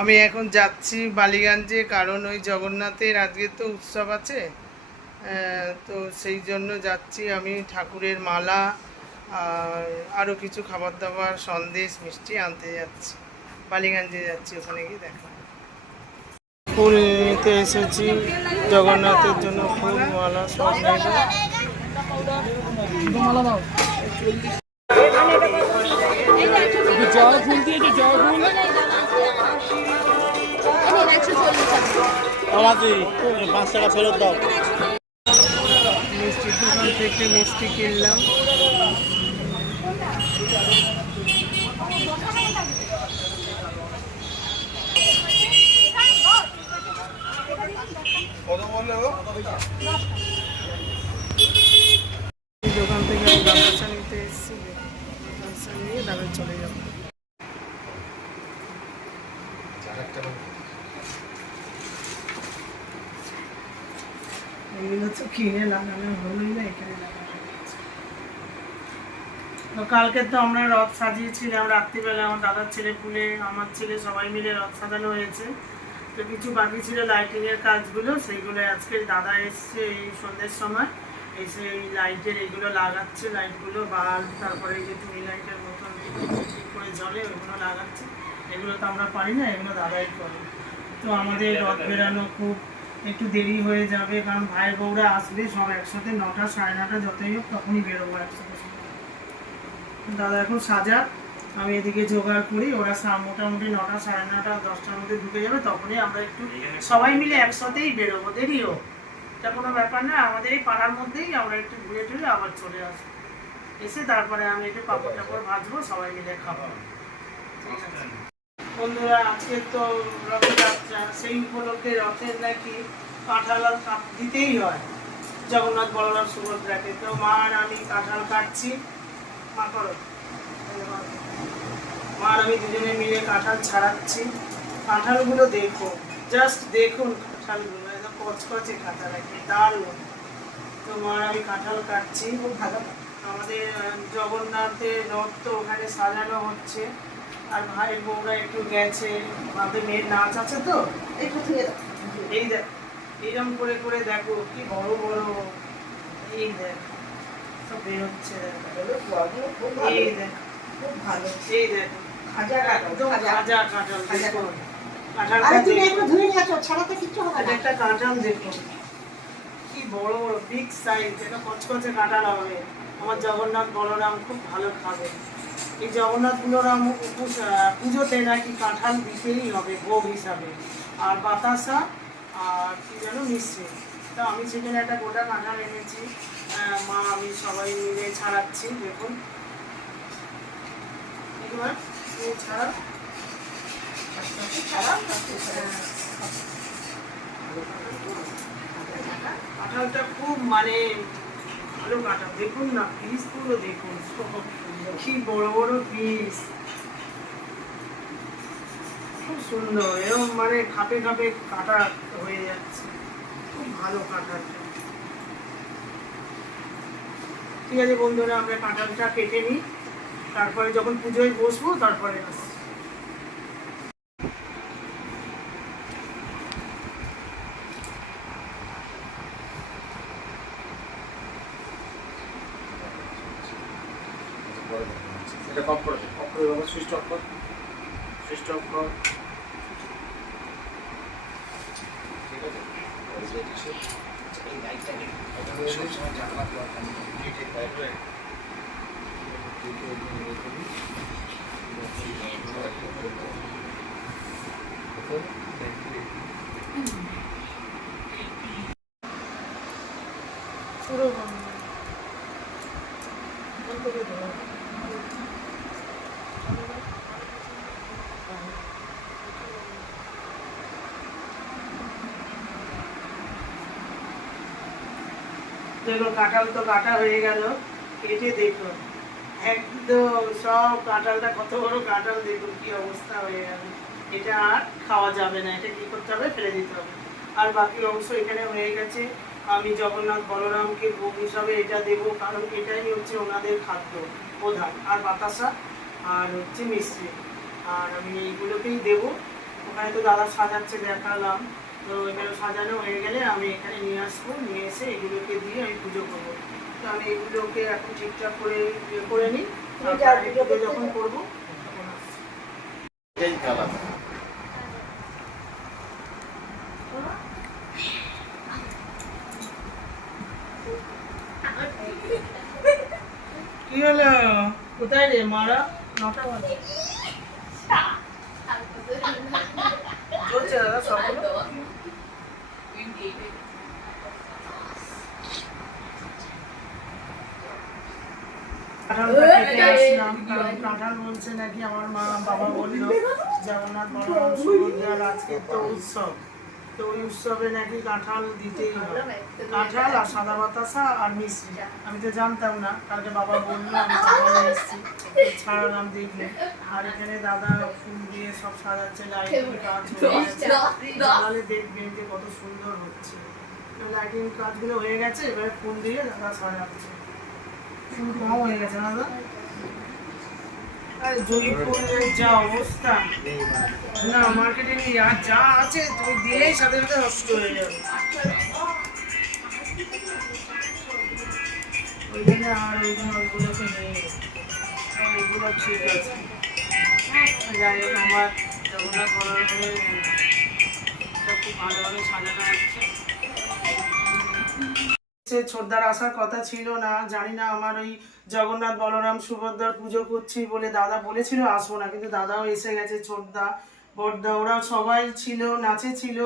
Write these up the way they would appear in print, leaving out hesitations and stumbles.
আমি এখন যাচ্ছি বালিগঞ্জে, কারণ ওই জগন্নাথের আজকে তো উৎসব আছে। তো সেই জন্য যাচ্ছি। আমি ঠাকুরের মালা আর আরও কিছু খাবার দাবার, সন্দেশ, মিষ্টি আনতে যাচ্ছি। বালিগঞ্জে যাচ্ছি, ওখানে গিয়ে দেখা। ফুল নিতে এসেছি জগন্নাথের জন্য, ফুল মালা সব নেব। জবা ফুল দিয়েছে, জবা ফুল আমাদের 5 টাকা ফেরত দাও। মিষ্টির দোকান থেকে মিষ্টি কিনলাম। দোকান থেকে আমি বাতাসা নিতে এসেছি, বাতাসা নিয়ে তারপরে চলে যাবো। এগুলো তো কিনে লাগানো হলোই না, এখানে লাগানো হয়েছে। তো কালকে তো আমরা রথ সাজিয়েছিলাম রাত্রিবেলা, আমার দাদার ছেলে পুলে, আমার ছেলে সবাই মিলে রথ সাজানো হয়েছে। তো কিছু বাকি ছিল লাইটিংয়ের কাজগুলো, সেইগুলো আজকে দাদা এসছে এই সন্ধ্যের সময়, এসে এই লাইটের এগুলো লাগাচ্ছে, লাইটগুলো বাল্ব, তারপরে এই যে টুনি লাইটের মতন ঠিক করে জ্বলে ওইগুলো লাগাচ্ছে। এগুলো তো আমরা পারি না, এগুলো দাদাই করে। তো আমাদের রথ বেরানো খুব একটু দেরি হয়ে যাবে, কারণ ভাই বউরা আসবে সব একসাথে, 9টা 9:30 যতই হোক তখনই বেরোবো একসাথে। দাদা এখন সাজা, আমি এদিকে জোগাড় করি, ওরা মোটামুটি 9টা 9:30 10টার মধ্যে ঢুকে যাবে, তখনই আমরা একটু সবাই মিলে একসাথেই বেরোবো। দেরি হোক এটা কোনো ব্যাপার না, আমাদের এই পাড়ার মধ্যেই আমরা একটু ঘুরে টুরে আবার চলে আসবো। এসে তারপরে আমি একটু পাপড় টাপড় ভাজবো, সবাই মিলে খাবো। বন্ধুরা, আজকে তো রথযাত্রা, সেই উপলক্ষে রথের নাকি কাঁঠাল দিতেই হয় জগন্নাথ বলরাম সুভদ্রাকে। তো মা আর আমি কাঁঠাল কাটছি, মা করো, মা আর আমি দুজনে মিলে কাঁঠাল ছাড়াচ্ছি। কাঁঠালগুলো দেখো, জাস্ট দেখুন কাঁঠালগুলো, একদম কচকচে কাঁঠাল, একদম দারুণ। তো মা আর আমি কাঁঠাল কাটছি, খুব ভালো। আমাদের জগন্নাথের রথ তো ওখানে সাজানো হচ্ছে, আর ভাই বউরা একটু গেছে, আমাদের মেয়ের নাচ আছে তো, এই দেখ এইরকম করে করে দেখো কি বড় বড়, এই দেখ সব বেরোচ্ছে, এই দেখ খুব ভালো, এই দেখো খাজা কাঁঠাল, একটা কাঁঠাল দেখো কি বড় বড় বিগ সাইজ, এটা কচকচে কাঁঠাল হবে। আমার জগন্নাথ বলরাম খুব ভালো খাবে। এই জগন্নাথ বলরাম পুজোতে নাকি কাঁঠাল দিতেই হবে ভোগ হিসাবে, আর বাতাসা আর কি যেন মিশ্রি। তো আমি সেখানে একটা গোটা কাঁঠাল এনেছি, মা আমি সবাই মিলে ছাড়াচ্ছি। দেখুন এবার ছাড়া কাঁঠালটা খুব মানে ভালো কাঁঠাল, দেখুন না পিসগুলো দেখুন কি বড় বড় পিস, খুব সুন্দর, এরকম মানে খাপে খাপে কাটা হয়ে যাচ্ছে, খুব ভালো কাঁঠালটা। ঠিক আছে বন্ধুরা, আমরা কাঁঠালটা কেটে নিই, তারপরে যখন পুজোয় বসবো তারপরে আসি। এটা কম করে সুইচ অফ কর, সুইচ অফ কর। ঠিক আছে, এই লাইটটাকে সবসময় জানলা দেওয়া থাকে, ঠিক আছে। পুরো দেখো কাঁঠাল তো কাটা হয়ে গেল, কেটে দেখো একদম সব কাঁঠালটা, কত বড় কাঁঠাল, দেখুন কি অবস্থা হয়ে গেল। এটা আর খাওয়া যাবে না, এটা কি করতে হবে, ফেলে দিতে হবে। আর বাকি অংশ এখানে হয়ে গেছে, আমি জগন্নাথ বলরামকে ভোগ হিসাবে এটা দেবো, কারণ এটাই হচ্ছে ওনাদের খাদ্য প্রধান, আর বাতাসা আর হচ্ছে মিষ্টি, আর আমি এইগুলোকেই দেবো। ওখানে তো দাদা সাজাচ্ছে দেখালাম। তো এগুলো সাজানো হয়ে গেলে আমি এখানে নিয়ে আসবো, নিয়ে এসে এগুলোকে দিয়ে আমি পুজো করবো। তো আমি এগুলোকে এখন ঠিকঠাক করে ইয়ে করে নিই, তারপর আমি পুজো যখন করবো তখন আসছি। এই কালার কি হলো? কোথায় রে মারা? নটা বাজে। চলছে দাদা সবগুলো? কাঁঠালটা কেটে আসলাম, কারণ কাঁঠাল বলছে নাকি আমার মা বাবা বললো জগন্নাথ বলরাম সুভদ্রার আজকে তো উৎসব, তো ওই উৎসবে নাকি কাঁঠাল দিতেই হবে। কাঁঠাল আর সাদা বাতাসা আর মিষ্টি। আমি তো জানতাম না, কালকে বাবা বললো, আমি সকালে এসেছি ছাড়ালাম দেখলে। আর এখানে দাদা ফুল দিয়ে সব সাজাচ্ছে, লাইটিং কাজ হয়ে গেছে, জানালে দেখবেন যে কত সুন্দর হচ্ছে। লাইটিং কাজগুলো হয়ে গেছে, এবারে ফুল দিয়ে দাদা সাজাচ্ছে। ফুল কম হয়ে গেছে না দাদা? আরে জয়ী ফুলের যা অবস্থা, না মার্কেটে নেই, আর যা আছে তুমি দিলেই সাথে সাথে নষ্ট হয়ে যাবে। ওই জন্য আর ওই জন্য ওইগুলোকে নিয়ে ওইগুলো ঠিক আছে। যাই হোক, আমার জগন্নাথ বলরামের খুব ভালোভাবে সাজানো হচ্ছে। ছোটদার আসার কথা ছিল না, জানি না আমার ওই জগন্নাথ বলরাম সুভদ্রার পুজো করছি বলে দাদা বলেছিল আসবো না, কিন্তু দাদাও এসে গেছে, ছোটদা বড়দা ওরা সবাই ছিল, নাচে ছিল,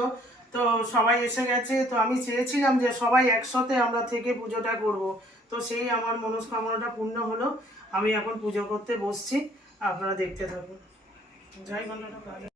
তো সবাই এসে গেছে। তো আমি চেয়েছিলাম যে সবাই একসাথে আমরা থেকে পুজোটা করব, তো সেই আমার মনস্কামনাটা পূর্ণ হলো। আমি এখন পুজো করতে বসছি, আপনারা দেখতে থাকুন। যাই ঘন্টাটা বাজে।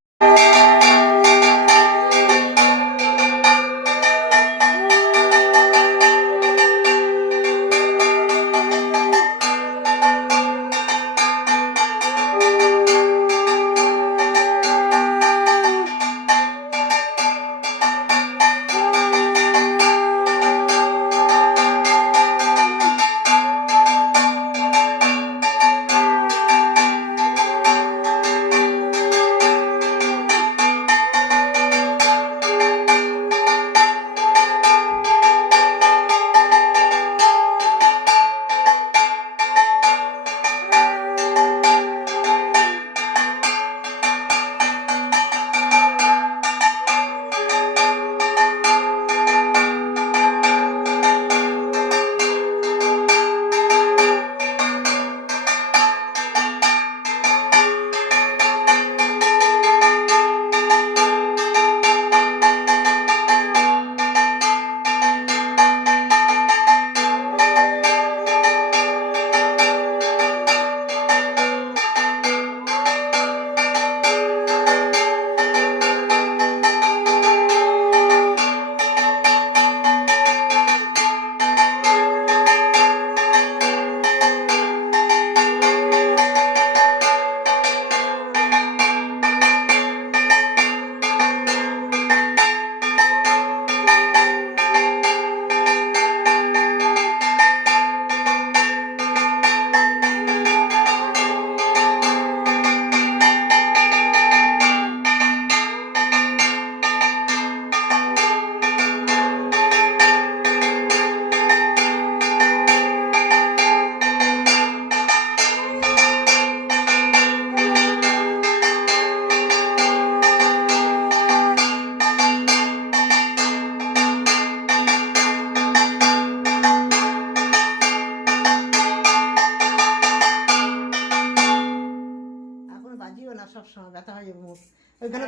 সবসময় ব্যথা হয়ে যাবে মুখ। ওইখানে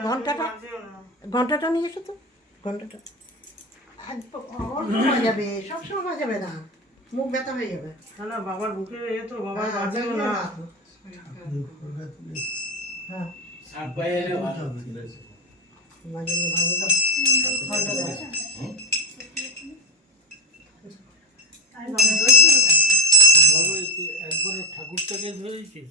ঘন্টাটা নিয়ে এসো তো, ঘন্টাটা হয়ে যাবে, সবসময় যাবে না, মুখ ব্যথা হয়ে যাবে। না বাবার বুকে এ তো বাবার বাজেও না। হ্যাঁ মাঝে ভালো একবার ঠাকুরটাকে ধরেছিস।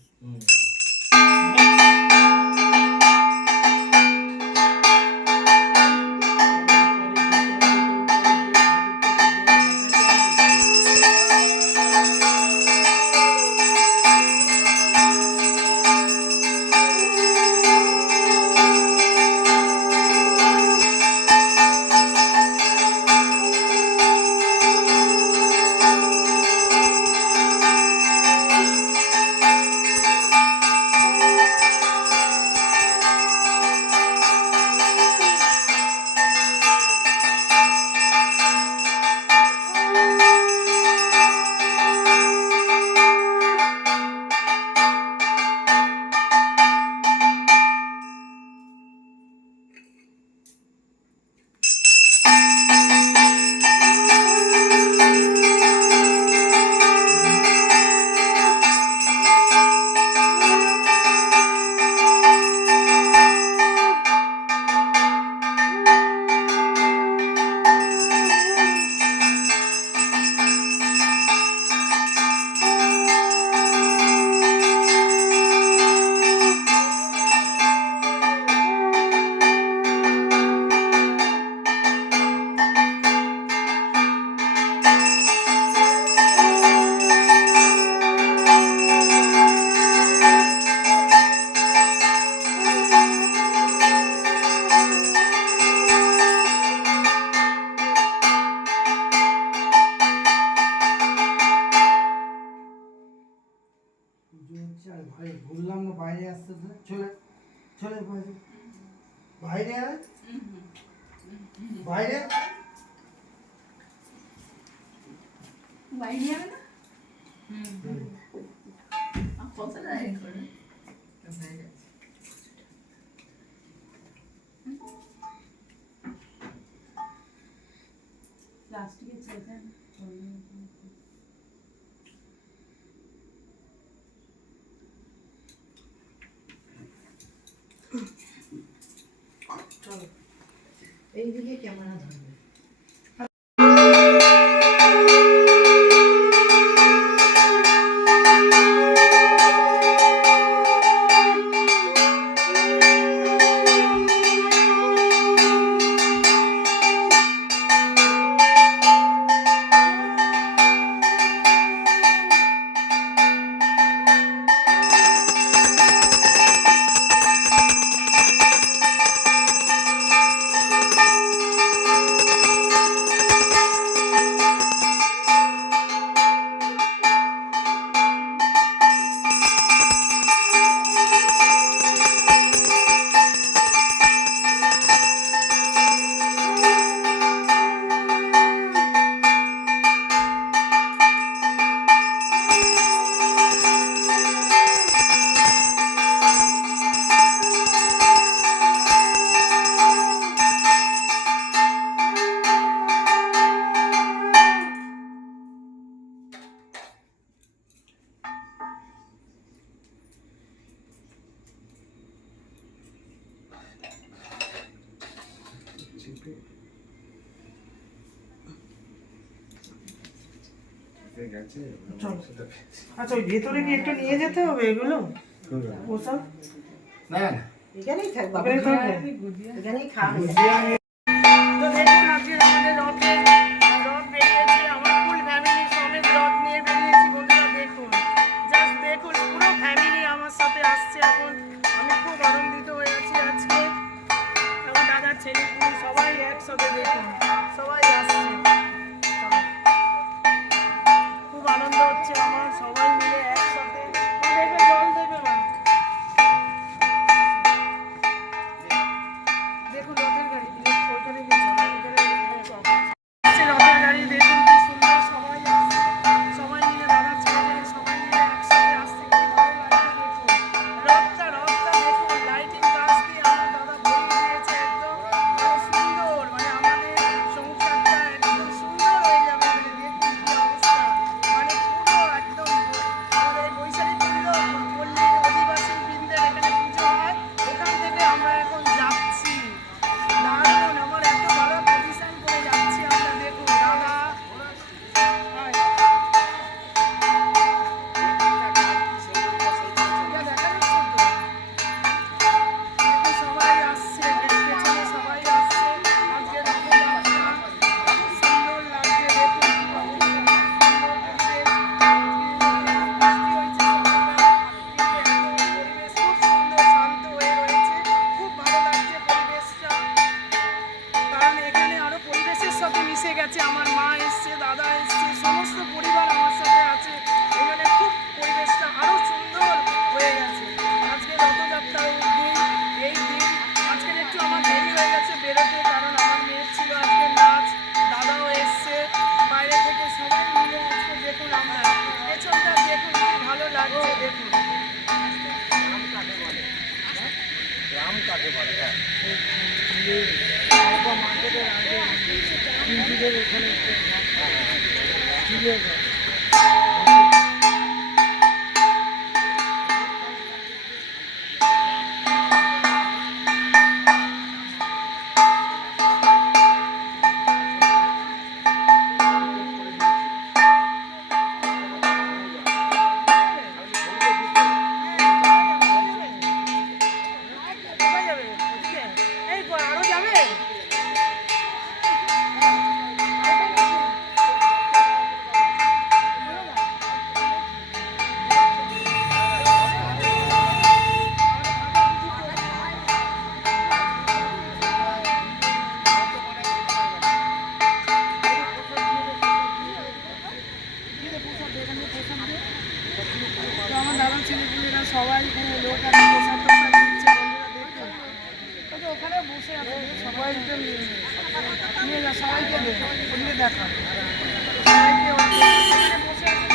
চলে চলে বাইরে আয় বাইরে বাইরে যাবে না কত রায় করে প্লাস্টিকের চেয়ে চলো এইদিকে ক্যামেরা ধরবে। চলো আচ্ছা ওই ভেতরে কি একটু নিয়ে যেতে হবে এগুলো ওসব না না এখানেই থাকবো, এখানেই থাকবে? এখানেই খাওয়া তো দেখুন আজকে আমাদের রথ বেরিয়েছে, আমার ফুল ফ্যামিলি সমেত রথ নিয়ে বেরিয়েছি বন্ধুরা। দেখুন জাস্ট দেখুন পুরো ফ্যামিলি আমার সাথে আসছে এখন। আমি খুব আনন্দিত হয়ে আছি আজকে। এবং দাদার ছেলেপুলি সবাই একসাথে দেখুন সবাই আসছে। খুব আনন্দ হচ্ছে আমার, সবাই মিলে একসাথে। দেখবে জল দেবে না, দেখুন রথের গাড়ি ওইখানে গেছে রথের গাড়ি দেখুন কি সুন্দর, সবাই আসছে, সবাই মিলে দাদার ছেলে সবাই মিলে একসাথে আসছে, কি ভালো লাগছে দেখুন। রথটা দেখুন লাইটিং কাজ দিয়ে আমার দাদা ভরিয়ে দিয়েছে একদম, মানে সুন্দর, মানে আমাদের সংসারটা একদম সুন্দর হয়ে যাবে। মানে দেখুন কি অবস্থা, মানে পুরো একদম আমাদের বৈশাখী পল্লীর অধিবাসী বৃন্দের এখানে পুজো হয়, ওখান থেকে আমরা এখন যাচ্ছি। দারুণ, আমার এত ভালো পজিশন করে যাচ্ছি আমরা। দেখুন দাদা দেখা যাচ্ছে তো, দেখুন সবাই আসছে, পেছনে সবাই আসছে। আজকে রথযাত্রা খুব সুন্দর লাগছে, দেখুন কি অবস্থা, সুন্দর পরিবেশ, খুব সুন্দর শান্ত হয়ে রয়েছে, খুব ভালো লাগছে পরিবেশটা। কারণ এখানে আরো পরিবেশের সাথে মিশে গেছে, আমার মা এসছে, দাদা এসছে, সমস্ত পরিবার আমার সাথে আছে। এখানে খুব পরিবেশটা আরো সুন্দর হয়ে গেছে। আজকে রথযাত্রার দিন, এই দিন আজকে একটু আমার দেরি হয়ে গেছে বেরোতে, কারণ আমার মেয়ের ছিল আজকে নাচ, দাদাও এসছে বাইরে থেকে, সবাই মিলে আজকে দেখুন আমরা পেছনটা দেখুন কি ভালো লাগছে। দেখুন গ্রাম কাকে বলে কোথায় যাবে? ওদিকে? এই আরো যাবে? হবে, ওদিকে দেখা সবাইকে ওখানে বসে আছে।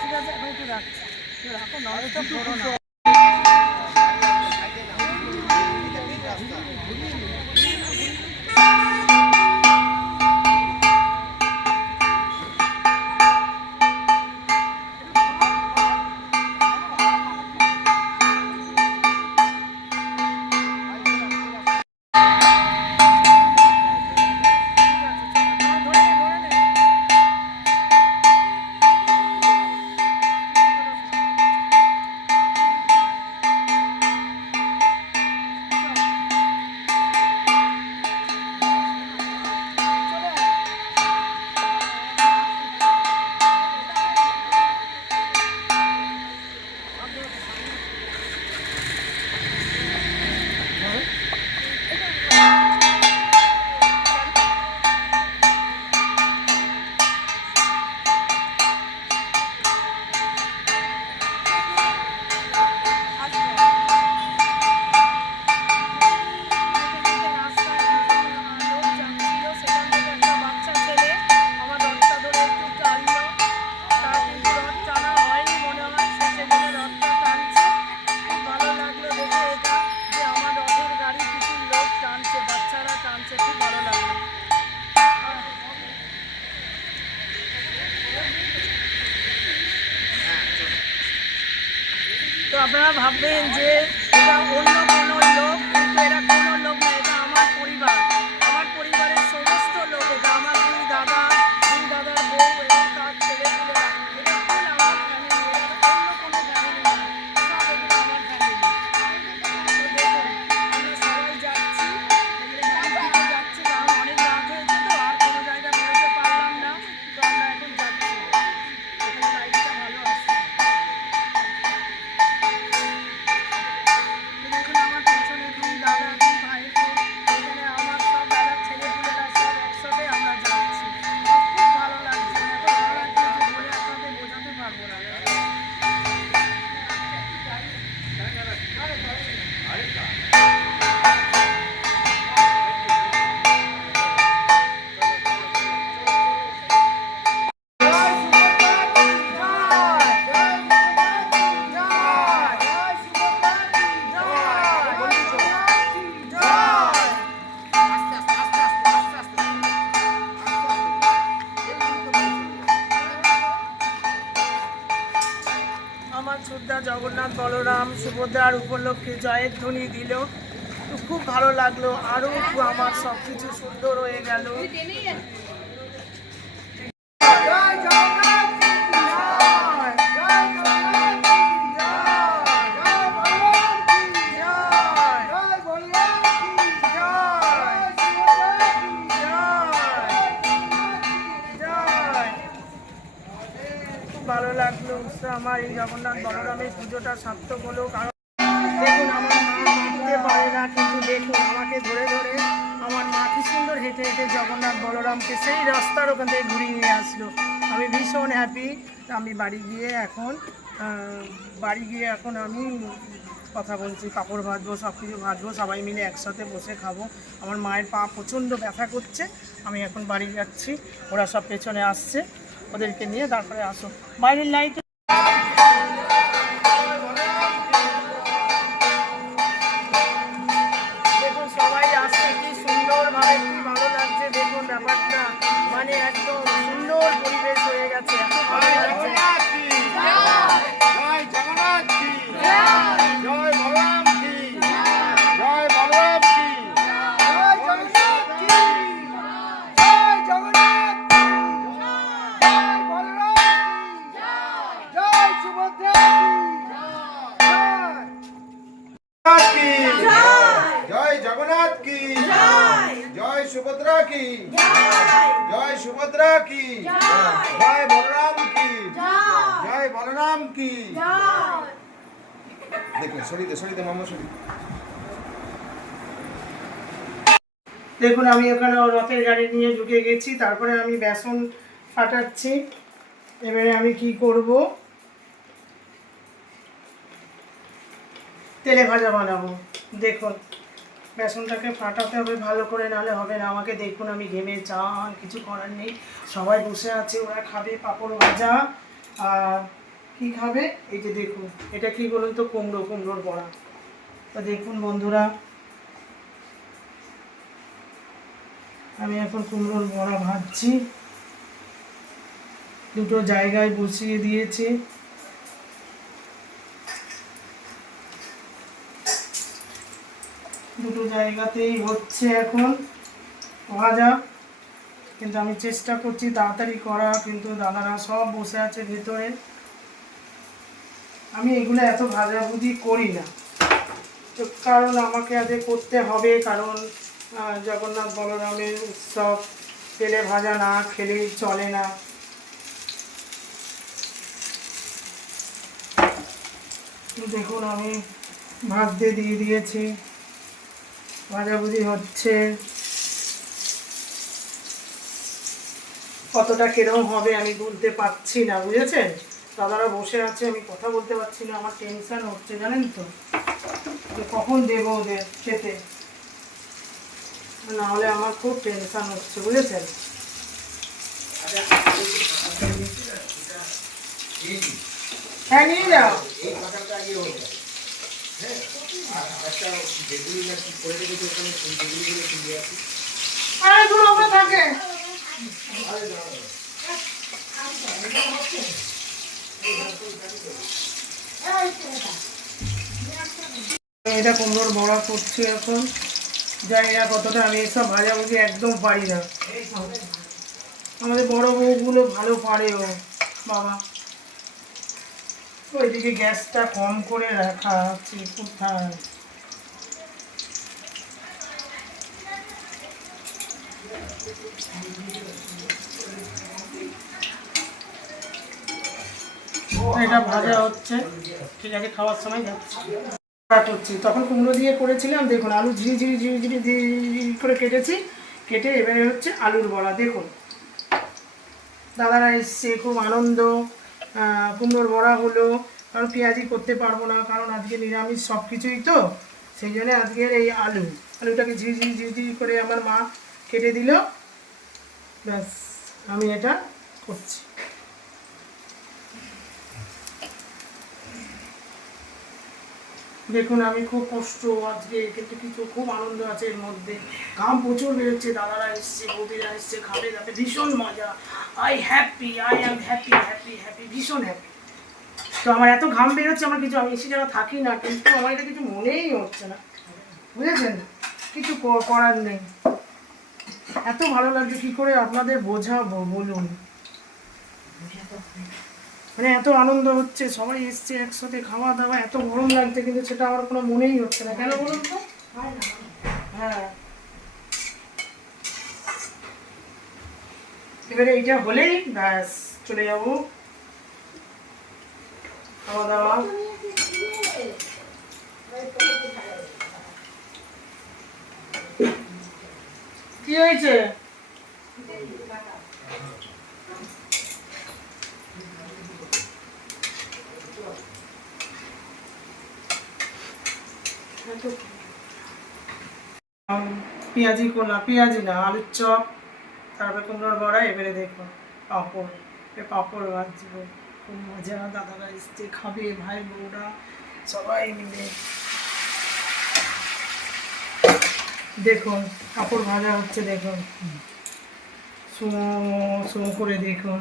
ঠিক আছে, এখন একটু রাখছি, রাখো নয় তো ধরো না। তো আপনারা ভাববেন যে এটা অন্য কোনো লোক, কিন্তু এটা কোনো লোক না, এটা আমার পরিবার, আমার পরিবারের সমস্ত লোক। এটা আমার দুই দাদার বউ এবং তার ছেলেপুলেরা, এটা ফুল আমার ফ্যামিলি, এটা অন্য কোনো ফ্যামিলি না, সব এগুলো আমার ফ্যামিলি। তো দেখুন আমরা সবাই যাচ্ছি, যাচ্ছি, কারণ অনেক রাত হয়েছে তো আর কোনো জায়গা বেরোতে পারলাম না, তো আমরা এখন যাচ্ছি। এখানে লাইটটা ভালো আছে। দেখুন আমার পেছনে দুই দাদা, দুই ভাই, এখানে আমার সব দাদার ছেলেপুলেরা সব একসাথে আমরা যাচ্ছি। আমার খুব ভালো লাগছে, এত ভালো লাগছে যে বলে আপনাদের বোঝাতে পারবো না। আমার ছোটদা জগন্নাথ বলরাম সুভদ্রার উপলক্ষে জয়ের ধ্বনি দিল, তো খুব ভালো লাগলো, আরও আমার সব কিছু সুন্দর হয়ে গেল। ভালো লাগলো আমার এই জগন্নাথ বলরামের পুজোটা সার্থক হলো। কারণ দেখুন আমার মা হাঁটতে পারে না, কিন্তু দেখুন আমাকে ধরে ধরে আমার মা কি সুন্দর হেঁটে হেঁটে জগন্নাথ বলরামকে সেই রাস্তার ওখান থেকে ঘুরিয়ে নিয়ে আসলো। আমি ভীষণ হ্যাপি। আমি বাড়ি গিয়ে এখন আমি কথা বলছি, পাঁপড় ভাজবো, সব কিছু ভাজবো, সবাই মিলে একসাথে বসে খাবো। আমার মায়ের পা প্রচণ্ড ব্যথা করছে, আমি এখন বাড়ি যাচ্ছি, ওরা সব পেছনে আসছে, ওদেরকে নিয়ে তারপরে আসো। বাইরের লাইট দেখুন সবাই আসছে, কি সুন্দরভাবে, কি ভালো লাগছে দেখুন ব্যাপারটা, মানে একদম সুন্দর পরিবেশ হয়ে গেছে, এত ভালো লাগছে। কি জয় সুভদ্রা কি জয় সুভদ্রা কি জয় বলরাম কি জয় বলরাম কি দেখুন সরিতে মামা সরি। দেখুন আমি ওখানে রথের গাড়ি নিয়ে ঢুকে গেছি, তারপরে আমি বেসন ফাটাচ্ছি। এবারে আমি কি করব, তেলে ভাজা বানাবো। দেখুন বেসনটাকে ফাটাতে হবে ভালো করে, নাহলে হবে না। আমাকে দেখুন আমি ঘেমে চান, কিছু করার নেই। সবাই বসে আছে, ওরা খাবে পাঁপড় ভাজা। আর কি খাবে, এই যে দেখুন এটা কি বলুন তো, কুমড়োর বড়া। তো দেখুন বন্ধুরা, আমি এখন কুমড়োর বড়া ভাজছি। দুটো জায়গায় বসিয়ে দিয়েছি। দুটো জায়গাতেই হচ্ছে এখন ভাজা, কিন্তু আমি চেষ্টা করছি তাড়াতাড়ি করা, কিন্তু দাদারা সব বসে আছে ভেতরে। আমি এগুলো এত ভাজাভুজি করি না, তো কারণ আমাকে আজ করতে হবে, কারণ জগন্নাথ বলরামের উৎসব, তেলে ভাজা না খেলেই চলে না। দেখুন আমি ভাজতে দিয়ে দিয়েছি, ভাজাভুজি হচ্ছে। কতটা কিরকম হবে আমি বলতে পারছি না, বুঝেছেন? দাদারা বসে আছে, আমি কথা বলতে পারছি না, আমার টেনশন হচ্ছে জানেন তো, যে কখন দেবো ওদের খেতে, নাহলে আমার খুব টেনশন হচ্ছে, বুঝেছেন? হ্যাঁ নিয়ে যাও। আরে দূর ওপরে থাকে। এটা কুমড়োর বড়া করছি এখন। জানি না কতটা, আমি এসব ভাজাভুজি একদম পারি না। আমাদের বড় বউগুলো ভালো পারে, ও বাবা। ওইদিকে গ্যাসটা কম করে রাখা আছে কোথায়। এটা ভাজা হচ্ছে, ঠিক আছে, খাওয়ার সময় যাচ্ছে করছি। তখন কুমড়ো দিয়ে করেছিলাম, দেখুন আলু ঝিরি করে কেটেছি, কেটে এবারে হচ্ছে আলুর বড়া। দেখুন দাদারা এসছে, খুব আনন্দ। কুমড়োর বড়া হলো, কারণ পেঁয়াজি করতে পারবো না, কারণ আজকে নিরামিষ সব কিছুই তো, সেই জন্য আজকের এই আলুটাকে ঝিরি করে আমার মা কেটে দিল, ব্যাস আমি এটা করছি। দেখুন আমি খুব কষ্ট আজকে, কিন্তু কিছু খুব আনন্দ আছে এর মধ্যে। ঘাম প্রচুর বেরোচ্ছে, দাদারা এসছে, বৌদিরা এসছে, খাবে যাবে, ভীষণ মজা। আই অ্যাম হ্যাপি, ভীষণ হ্যাপি। তো আমার এত ঘাম বেরোচ্ছে, আমার কিছু, আমি এসে যারা থাকি না, কিন্তু আমার এটা কিছু মনেই হচ্ছে না, বুঝেছেন? কিছু করার নেই। এত ভালো লাগছে, কী করে আপনাদের বোঝাবো বলুন। মানে এত আনন্দ হচ্ছে, সবাই এসছে একসাথে, খাওয়া দাওয়া, এত গরম লাগছে, কিন্তু সেটা আমার কোনো মনেই হচ্ছে না। কেন বলুন তো? হ্যাঁ, এবারে এইটা হলেই ব্যাস চলে যাবো খাওয়া দাওয়া। কি হয়েছে? পেঁয়াজি কোলা, পেঁয়াজি না, আলুর চপ, তারপরে কুমড়োর বড়া, এবারে দেখো পাঁপড়। পাঁপড় ভাজবো, খুব মজা। দাদারা এসছে, খাবে, ভাই বউরা সবাই মিলে। দেখুন পাঁপড় ভাজা হচ্ছে, দেখুন সুমো করে, দেখুন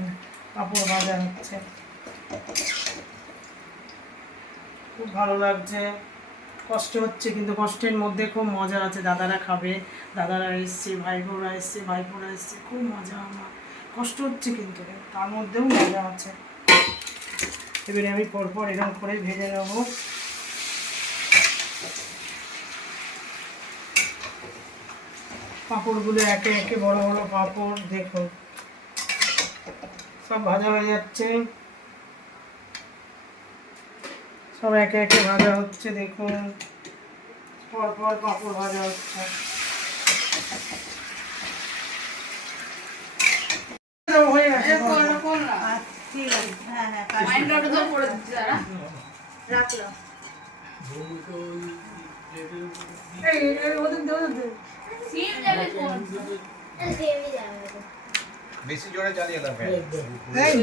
পাঁপড় ভাজা হচ্ছে, খুব ভালো লাগছে। কষ্ট হচ্ছে, কিন্তু কষ্টের মধ্যে খুব মজা আছে। দাদারা খাবে, দাদারা এসছে, ভাইবোরা এসছে, ভাইপোরা এসছে, খুব মজা। আমার কষ্ট হচ্ছে, কিন্তু তার মধ্যেও মজা আছে। এবারে আমি পরপর এরকম করে ভেজে নেব। পাঁপড়গুলো একে একে বড় বড় পাঁপড় দেখুন সব ভাজা হয়ে যাচ্ছে, সব একে একে ভাজা হচ্ছে দেখুন, পর পর পাঁপড় ভাজা হচ্ছে। হয়ে গেছে ঠিক আছে, হ্যাঁ হ্যাঁ মাইন্ড আউট তো করে দিচ্ছি দাঁড়া। রাখলাম। বউকে ওই ওদের দে ওদের দে। সিম যাবে কোন? বেশি জোরে চালিয়ে দাও ফ্যান। এই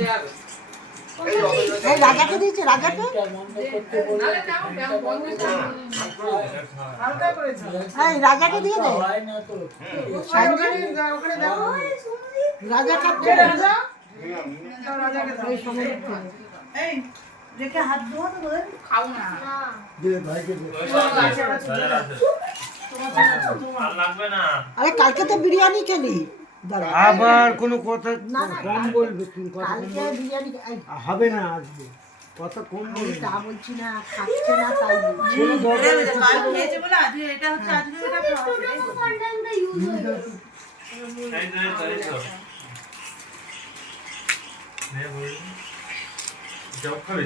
এই রাজাকে দিয়েছে, রাজাকে মনটা করতে বলে নালে নাও ব্যাগ বন্ধ করে হালকা করেছো। এই রাজাকে দিয়ে দে, হয় না তো ওখানে দাও। রাজা খাচ্ছে, রাজা দাও, রাজাকে দাও। এই সময় এই রেখে হাত ধোয়া তো বলে খাও না। দে ভাইকে দে। আরে কালকে তো বিরিয়ানি খেলি, দাঁড়া আবার কোনো কথা না, না, কম বলবে, তুমি কথা কম কালকে বিরিয়ানি এই, হবে না আজকে, কথা কম আমি বলবে। তা বলছি না, খাচ্ছে না তাই বলছি। ছেলে দরকার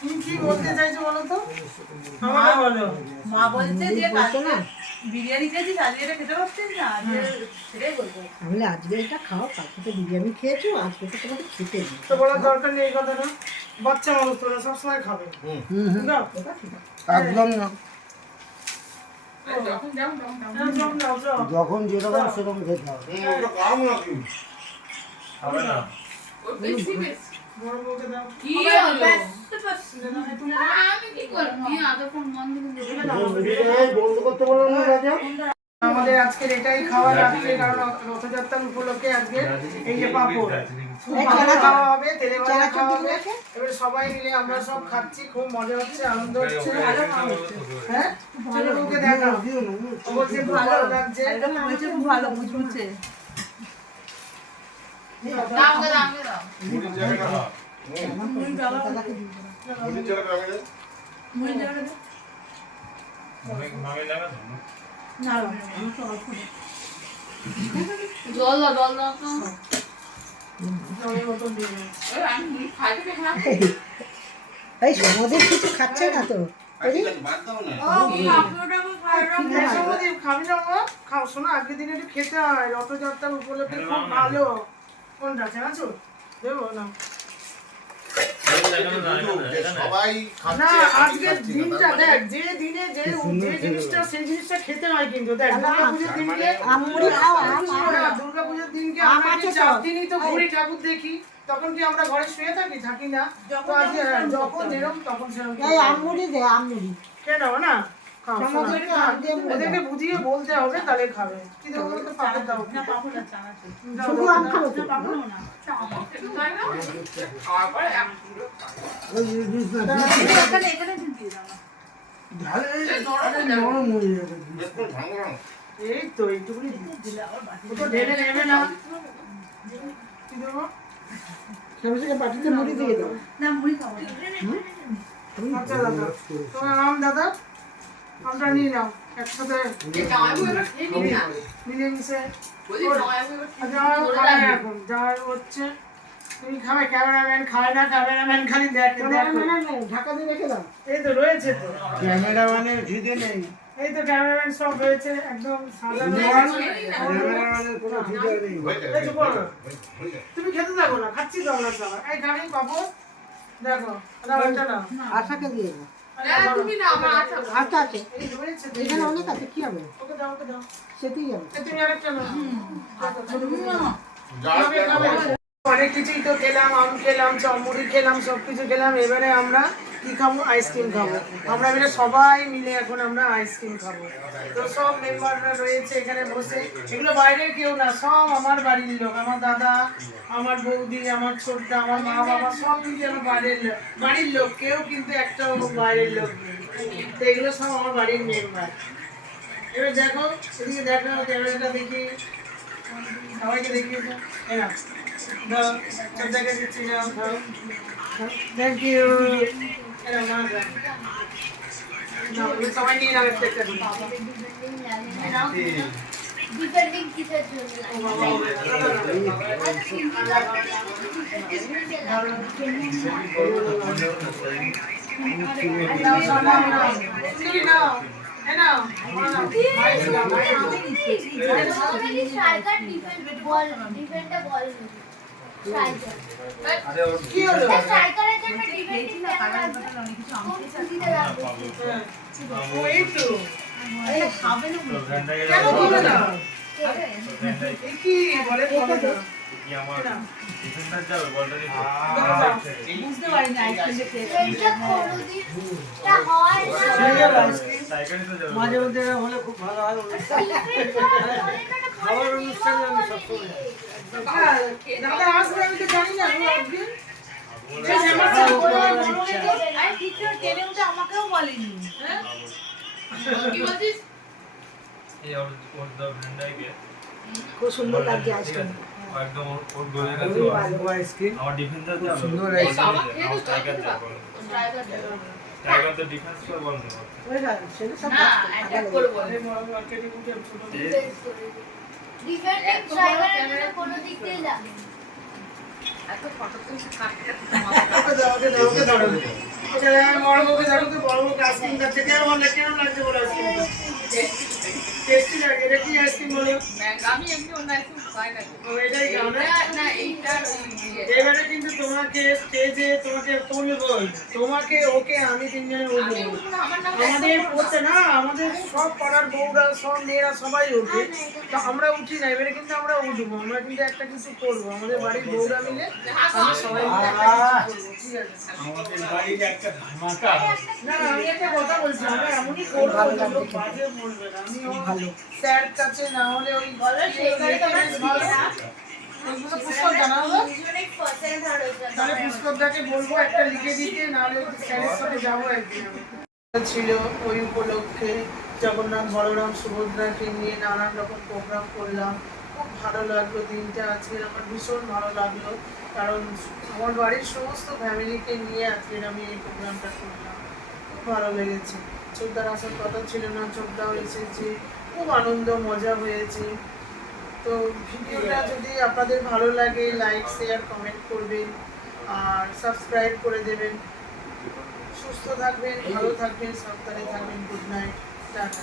তুমি কি বলতে চাইছো বলো তো? আমাকে বলো। মা বলছে যে বলছো না বিরিয়ানি খেয়েছিস আজকে এটা খেতে পারছিস না আজকে সেটাই বলবো। আমি বলি, আজকে এটা খাও, কালকে তো বিরিয়ানি খেয়েছো, আজকে তো তোমাকে খেতে নেই। তো বলার দরকার নেই এই কথাটা। বাচ্চা মানুষ তোরা সবসময় খাবে। দাও। একদম না, যখন যাও তখন যাও। জম দাও, জম। যখন যেরকম সেরকম খেতে হবে। ওই বেশি বেশি। বড় বউকে দাও। কি হলো? আমি কি করব? আমি আদর ফোন বন্ধ করে দিলাম। এই বন্ধ করতে বললাম না রাজা। আমাদের আজকের এটাই খাওয়া রাত্রে, কারণ রথযাত্রার উপলক্ষে আজকে এই যে পাঁপড় খুব ভালো খাওয়া হবে, তেলে ভাজা খাওয়া হবে। এবার সবাই মিলে আমরা সব খাচ্ছি, খুব মজা হচ্ছে, আনন্দ হচ্ছে। হ্যাঁ ছোট বউকে দেখাও, ও বলছে খুব ভালো লাগছে। এটা বলছে খুব ভালো মুচমুচে। দাও দাও দাও দাও। মুড়ি দেওয়া দে। না আমি তো অল্প দে। জল দাও জল দাও তো। জলের বোতল দিয়ে দাও। ওই আমি মুড়ি খাইতে পেয়ে না। এই সমুদ্রের কিছু খাচ্ছে না তো, এই সৌম্যদীপ, খাবি না মা? খাও, শোনো আজকের দিনে একটু খেতে হয়, রথযাত্রার উপলক্ষে খুব ভালো। কোনটা চানাচুর দেবো না? সবাই না, খাচ্ছে, আজকের দিনটা দেখ, যে দিনে যে যে জিনিসটা সেই জিনিসটা খেতে হয় কিন্তু দেখ, দুর্গাপুজোর দিনকে আমুড়ি খাওয়া না, দুর্গাপুজোর দিনকে আম আমরা আছে কি তো? 4 দিনই তো ঘুরি ঠাকুর দেখি, তখন কি আমরা ঘরে শুয়ে থাকি? থাকি না। তো আজকে যখন যেরকম তখন সেরকম এই আমুড়ি দে, আমুড়ি খেয়ে নাও না, খাও, শোনো। সমুদ্রকে আম দিয়ে মুড়ি ওদেরকে বুঝিয়ে বলতে হবে, তাহলে খাবে। কি দেবো বলো তো? পাপড় দাও। না পাপড় আর চানাচুর। দাও, শুধু দাও, আম দাও। খাবো তো? পাপড়ও না। একটু তাই না? খাওয়ার পরে এখানে এখানে দিয়ে দাও না। নরম হয়ে যাবে। এই তো এইটুকুনি ও তো ঢেলে নেবে না। কি দেবো? সমুদ্রকে বাটিতে মুড়ি দিয়ে দাও। না মুড়ি খাবো না। আচ্ছা দাদা, তোমার আম দাদা, আমটা নিয়ে নাও একসাথে এই জামাইবাবু এবার খেয়ে নিবি না? মিলেমিশে। বলছি জামাইবাবু এবার খেয়ে আচ্ছা, নিবি, আমার বলে খাবে রাখবি। এখন যা হচ্ছে। তুমি খাবে, ক্যামেরাম্যান খায় না, ক্যামেরাম্যান খালি দেখে দেখো। ঢাকা দিয়ে রেখে দাও। এই তো রয়েছে তো, ক্যামেরাম্যানের খিদে নেই, এই তো ক্যামেরাম্যান সব রয়েছে একদম সাজানো। ক্যামেরাম্যানের কোনো খিদে নেই। এই চুপ করো না। তুমি খেতে থাকো না, খাচ্ছি তো আমরা সবাই। এই খাবি পাবো, দেখো দাও এটা নাও। আশাকে দিয়ে দাও। না, তুমি না, আমার আছে। আচ্ছা আছে, এই রয়েছে তো। এখানে অনেক আছে, কি হবে? ওকে দাও, ওকে দাও। সেটাই হবে। এই তুমি আরেকটা নাও। যা খাবে, খাবে। অনেক কিছুই তো খেলাম, আম খেলাম, চমড়ি খেলাম, সবকিছু খেলাম। এবারে আমরা কি খাবো? আইসক্রিম খাবো। আমরা এবারে সবাই মিলে এখন আমরা আইসক্রিম খাবো। তো সব মেম্বাররা রয়েছে এখানে বসে। এগুলো বাইরের কেউ না, সব আমার বাড়ির লোক। আমার দাদা, আমার বৌদি, আমার ছোটটা, আমার মা বাবা সব মিলে আমার বাড়ির লোক। কেউ কিন্তু একটাও বাইরের লোক নেই। তো এগুলো সব আমার বাড়ির মেম্বার। এবার দেখো, এদিকে দেখো, ক্যামেরাটা দেখি, সবাইকে দেখিয়ে দাও। এরা দাও, সবাইকে দিচ্ছি, দাও, দাও। Thank you. এরা না দাও। নাও, এবার সবাই নিয়ে নাও একটা একটা করে। এই নাও। ডিফেন্ডিং কিসের জন্য ও বাবা হবে না, না, না, আচ্ছা হিন্দি গানটা নাও, নাও, নাও। তুমি নাও, এ নাও, আমার নাও। ভাই দিলাম, ভাই দিলাম। নরমালি স্ট্রাইকার ডিফেন্ডার বল স্ট্রাইকার কি হলো? স্ট্রাইকারের জন্য ডিফেন্ডিং দিতে লাগবে ও এই তো। খাবে না কেন দিবে না? এ কি বলে বলো না। বুঝতে পারিনি আইসক্রিমটা খেয়ে এইটা কোনোদিনটা হয় না মাঝে মধ্যে এরকম হলে খুব ভালো হয় খাবার অনুষ্ঠানে আমি সবসময় যাই। দাদা আসবে আমি তো জানি না আমি একদিন আরে ঠিক করে টেনে উঠে আমাকেও বলেনি কি বলছিস? খুব সুন্দর লাগছে আইসক্রিম একদম ওর গোলের কাছে আইসক্রিম আমার ডিফেন্ডার যা সুন্দর এই আইসক্রিম বাবা খেয়ে তো স্ট্রাইকার যা স্ট্রাইকার টাইগার তো ডিফেন্স করে বল না না অ্যাটাক করে বল ডিফেন্ডিং স্ট্রাইকারের জন্য কোনো দিক দিয়ে যাবে এত ফটো তুলতে কাটতে মরবকে দেখো তো বড়বকে আইসক্রিম খাচ্ছে কেমন লাগছে বলে আইসক্রিম টেস্টি লাগে এটা কি আইসক্রিম বলো আমি এমনি অন্য আইসক্রিম খাই না ও এটাই খাও না না এইটার এবারে কিন্তু তোমাকে স্টেজে তোমাকে তুলবো তোমাকে ওকে আমি তিনজনে উঠবো আমার নাম আমাদের পড়তে না আমাদের সব পাড়ার বউরা সব মেয়েরা সবাই ওঠে তো আমরা উঠি না এবারে কিন্তু আমরা উঠবো আমরা কিন্তু একটা কিছু করবো আমাদের বাড়ির বউরা মিলে আমরা সবাই মিলে একটা কিছু করবো ঠিক আছে আমাদের বাড়ির একটা ধামাকা না না আমি একটা কথা বলছি আমরা এমনই করবো যেগুলো বাজে বলবে না আমি ভালো স্যার কাছে না হলে ওই ওইগুলো পুস্তক জানাবো তাহলে পুস্তকটাকে বলবো একটা লিখে দিতে নাহলে স্যারের সাথে যাবো একদিন আমি ছিল ওই উপলক্ষে জগন্নাথ বলরাম সুভদ্রাকে নিয়ে নানান রকম প্রোগ্রাম করলাম খুব ভালো লাগলো দিনটা আজকে আমার ভীষণ ভালো লাগলো কারণ আমার বাড়ির সমস্ত ফ্যামিলিকে নিয়ে আজকের আমি এই প্রোগ্রামটা করলাম খুব ভালো লেগেছে চোদ্দার আসার কথা ছিল না চোদ্দাও এসেছে খুব আনন্দ মজা হয়েছে তো ভিডিওটা যদি আপনাদের ভালো লাগে লাইক শেয়ার কমেন্ট করবেন আর সাবস্ক্রাইব করে দেবেন সুস্থ থাকবেন ভালো থাকবেন সাবধানে থাকবেন গুড নাইট টাটা